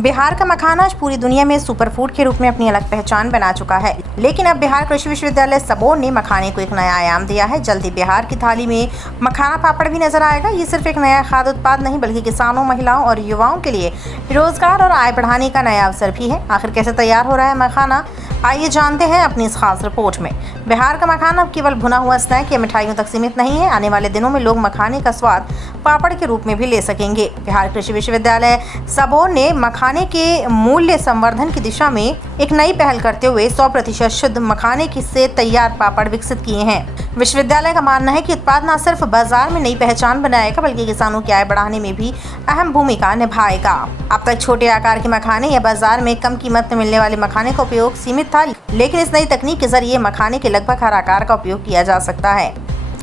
बिहार का मखाना आज पूरी दुनिया में सुपर फूड के रूप में अपनी अलग पहचान बना चुका है। लेकिन अब बिहार कृषि विश्वविद्यालय सबोर ने मखाने को एक नया आयाम दिया है। जल्दी बिहार की थाली में मखाना पापड़ भी नजर आएगा। ये सिर्फ एक नया खाद्य उत्पाद नहीं बल्कि किसानों, महिलाओं और युवाओं के लिए रोजगार और आय बढ़ाने का नया अवसर भी है। आखिर कैसे तैयार हो रहा है मखाना, आइए जानते हैं अपनी इस खास रिपोर्ट में। बिहार का मखाना अब केवल भुना हुआ स्नैक या मिठाइयों तक सीमित नहीं है। आने वाले दिनों में लोग मखाने का स्वाद पापड़ के रूप में भी ले सकेंगे। बिहार कृषि विश्वविद्यालय सबोर ने मखाने के मूल्य संवर्धन की दिशा में एक नई पहल करते हुए 100% शुद्ध मखाने से तैयार पापड़ विकसित किए हैं। विश्वविद्यालय का मानना है कि उत्पाद न सिर्फ बाजार में नई पहचान बनाएगा बल्कि किसानों की आय बढ़ाने में भी अहम भूमिका निभाएगा। अब तक छोटे आकार के मखाने या बाजार में कम कीमत में मिलने वाले मखाने का उपयोग सीमित था, लेकिन इस नई तकनीक के जरिए मखाने के लगभग हर आकार का उपयोग किया जा सकता है।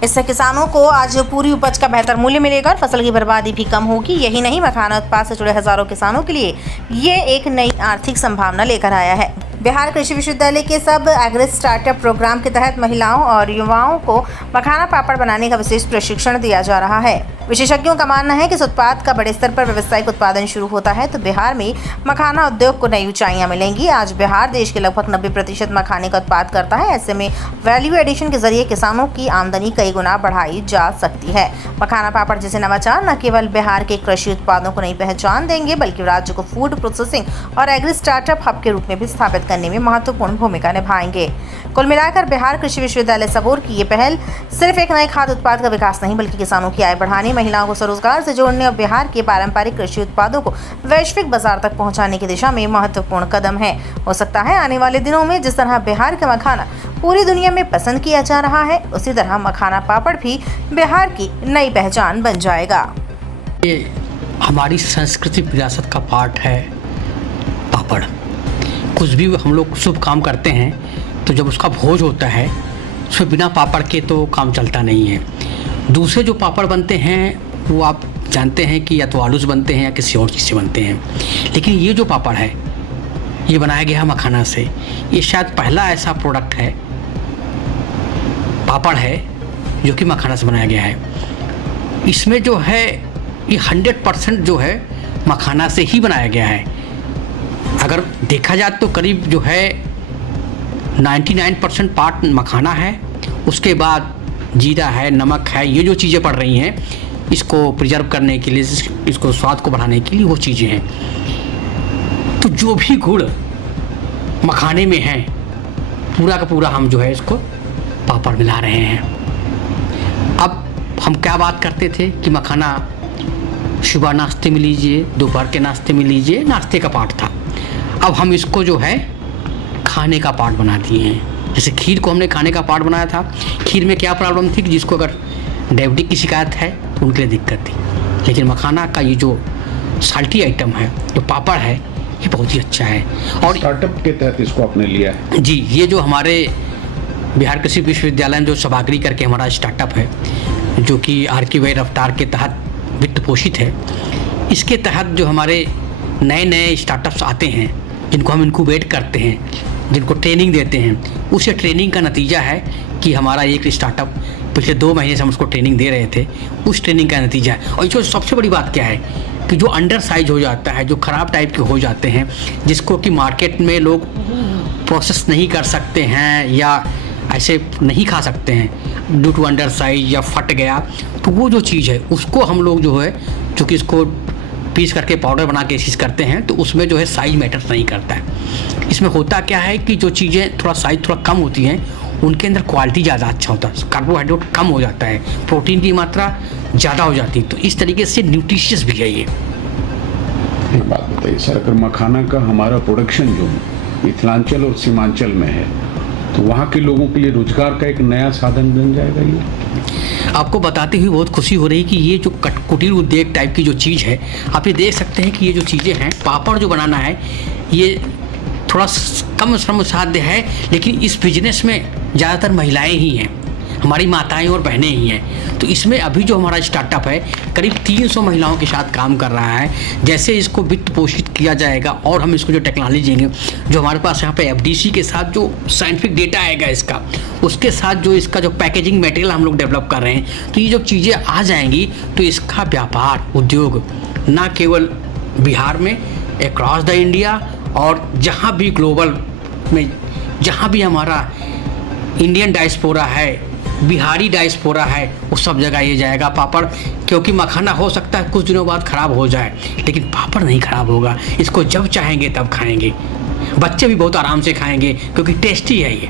इससे किसानों को आज पूरी उपज का बेहतर मूल्य मिलेगा और फसल की बर्बादी भी कम होगी। यही नहीं, मखाना उत्पाद से जुड़े हजारों किसानों के लिए ये एक नई आर्थिक संभावना लेकर आया है। बिहार कृषि विश्वविद्यालय के सब एग्री स्टार्टअप प्रोग्राम के तहत महिलाओं और युवाओं को मखाना पापड़ बनाने का विशेष प्रशिक्षण दिया जा रहा है। विशेषज्ञों का मानना है कि इस उत्पाद का बड़े स्तर पर व्यावसायिक उत्पादन शुरू होता है तो बिहार में मखाना उद्योग को नई ऊंचाइयां मिलेंगी। आज बिहार देश के लगभग 90% मखाने का उत्पाद करता है। ऐसे में वैल्यू एडिशन के जरिए किसानों की आमदनी कई गुना बढ़ाई जा सकती है। मखाना पापड़ जैसे नवाचार न केवल बिहार के कृषि उत्पादों को नई पहचान देंगे बल्कि राज्य को फूड प्रोसेसिंग और एग्री स्टार्टअप हब के रूप में भी स्थापित करने में महत्वपूर्ण भूमिका निभाएंगे। कुल मिलाकर बिहार कृषि विश्वविद्यालय सबोर की ये पहल सिर्फ एक नए खाद्य उत्पाद का विकास नहीं बल्कि किसानों की आय बढ़ाने, महिलाओं को स्वरोजगार से जोड़ने और बिहार के पारंपरिक कृषि उत्पादों को वैश्विक बाजार तक पहुंचाने की दिशा में महत्वपूर्ण कदम है। हो सकता है आने वाले दिनों में जिस तरह बिहार का मखाना पूरी दुनिया में पसंद किया जा रहा है, उसी तरह मखाना पापड़ भी बिहार की नई पहचान बन जाएगा। ये हमारी सांस्कृतिक विरासत का पार्ट है पापड़। कुछ भी हम लोग शुभ काम करते हैं तो जब उसका भोज होता है उसमें बिना पापड़ के तो काम चलता नहीं है। दूसरे जो पापड़ बनते हैं वो आप जानते हैं कि या तो आलू से बनते हैं या किसी और चीज़ से बनते हैं, लेकिन ये जो पापड़ है ये बनाया गया है मखाना से। ये शायद पहला ऐसा प्रोडक्ट है, पापड़ है, जो कि मखाना से बनाया गया है। इसमें जो है ये 100% जो है मखाना से ही बनाया गया है। अगर देखा जाए तो करीब जो है 99% पार्ट मखाना है, उसके बाद जीरा है, नमक है, ये जो चीज़ें पड़ रही हैं इसको प्रिजर्व करने के लिए, इसको स्वाद को बढ़ाने के लिए वो चीज़ें हैं। तो जो भी गुड़ मखाने में है पूरा का पूरा हम जो है इसको पापड़ मिला रहे हैं। अब हम क्या बात करते थे कि मखाना सुबह नाश्ते में लीजिए, दोपहर के नाश्ते में लीजिए, नाश्ते का पार्ट था। अब हम इसको जो है खाने का पार्ट बना दिए हैं। जैसे खीर को हमने खाने का पार्ट बनाया था। खीर में क्या प्रॉब्लम थी कि जिसको अगर डायबिटीज की शिकायत है तो उनके लिए दिक्कत थी, लेकिन मखाना का ये जो साल्टी आइटम है, जो पापड़ है, ये बहुत ही अच्छा है। और स्टार्टअप के तहत इसको आपने लिया है जी। ये जो हमारे बिहार कृषि विश्वविद्यालय में जो सभागृह करके हमारा स्टार्टअप है, जो कि RK रफ्तार के तहत वित्त पोषित है, इसके तहत जो हमारे नए नए स्टार्टअप्स आते हैं जिनको हम इनक्यूबेट करते हैं, जिनको ट्रेनिंग देते हैं, उस ट्रेनिंग का नतीजा है कि हमारा एक स्टार्टअप पिछले 2 महीने से हम उसको ट्रेनिंग दे रहे थे, उस ट्रेनिंग का नतीजा है। और जो सबसे बड़ी बात क्या है कि जो अंडर साइज हो जाता है, जो ख़राब टाइप के हो जाते हैं, जिसको कि मार्केट में लोग प्रोसेस नहीं कर सकते हैं या ऐसे नहीं खा सकते हैं ड्यू टू अंडर साइज या फट गया, तो वो जो चीज़ है उसको हम लोग जो है, चूँकि इसको पीस करके पाउडर बना के चीज़ करते हैं तो उसमें जो है साइज मैटर नहीं करता है। इसमें होता क्या है कि जो चीज़ें थोड़ा साइज थोड़ा कम होती हैं उनके अंदर क्वालिटी ज़्यादा अच्छा होता है, कार्बोहाइड्रेट कम हो जाता है, प्रोटीन की मात्रा ज़्यादा हो जाती है, तो इस तरीके से न्यूट्रिशियस भी है ये। एक बात बताइए सर, अगर मखाना का हमारा प्रोडक्शन जो मिथिलांचल और सीमांचल में है तो वहाँ के लोगों के लिए रोजगार का एक नया साधन बन जाएगा। ये आपको बताते हुए बहुत खुशी हो रही कि ये जो कुटीर उद्योग टाइप की जो चीज़ है, आप ये देख सकते हैं कि ये जो चीज़ें हैं, पापड़ जो बनाना है, ये थोड़ा कम श्रम साध्य है, लेकिन इस बिजनेस में ज़्यादातर महिलाएं ही हैं, हमारी माताएं और बहनें ही हैं। तो इसमें अभी जो हमारा स्टार्टअप है करीब 300 महिलाओं के साथ काम कर रहा है। जैसे इसको वित्त पोषित किया जाएगा और हम इसको जो टेक्नोलॉजी देंगे, जो हमारे पास यहाँ पे FDC के साथ जो साइंटिफिक डेटा आएगा इसका, उसके साथ जो इसका जो पैकेजिंग मटेरियल हम लोग डेवलप कर रहे हैं, तो ये जब चीज़ें आ जाएंगी तो इसका व्यापार उद्योग न केवल बिहार में अक्रॉस द इंडिया, और जहाँ भी ग्लोबल में जहाँ भी हमारा इंडियन डायस्पोरा है, बिहारी डायस्पोरा है, वो सब जगह ये जाएगा पापड़। क्योंकि मखाना हो सकता है कुछ दिनों बाद ख़राब हो जाए, लेकिन पापड़ नहीं ख़राब होगा। इसको जब चाहेंगे तब खाएंगे, बच्चे भी बहुत आराम से खाएंगे क्योंकि टेस्टी है ये।